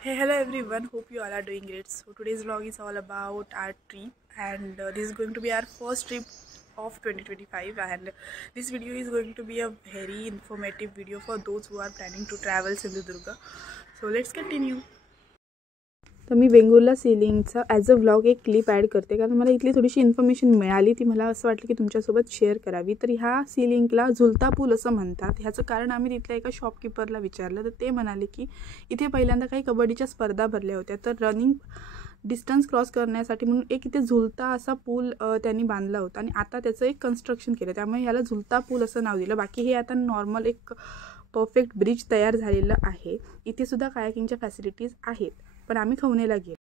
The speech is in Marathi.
Hey, hello everyone. Hope you all are doing great. So today's vlog is all about our trip, and this is going to be our first trip of 2025. And this video is going to be a very informative video for those who are planning to travel Sindhudurga. So let's continue. तर मी वेंगुर्ला सीलिंगचा ॲज अ व्लॉग एक क्लिप ॲड करते, कारण मला इथली थोडीशी इन्फॉर्मेशन मिळाली, ती मला असं वाटलं की तुमच्यासोबत शेअर करावी. तर ह्या सीलिंगला झुलता पूल असं म्हणतात. ह्याचं कारण आम्ही तिथल्या एका शॉपकीपरला विचारलं, तर ते म्हणाले की इथे पहिल्यांदा काही कबड्डीच्या स्पर्धा भरल्या होत्या, तर रनिंग डिस्टन्स क्रॉस करण्यासाठी म्हणून एक इथे झुलता असा पूल त्यांनी बांधला होता, आणि आता त्याचं एक कन्स्ट्रक्शन केलं, त्यामुळे ह्याला झुलता पूल असं नाव दिलं. बाकी हे आता नॉर्मल एक परफेक्ट ब्रिज तयार झालेलं आहे. इथे सुद्धा कायाकिंगच्या फॅसिलिटीज आहेत, पण आम्ही खवणेला गेलो.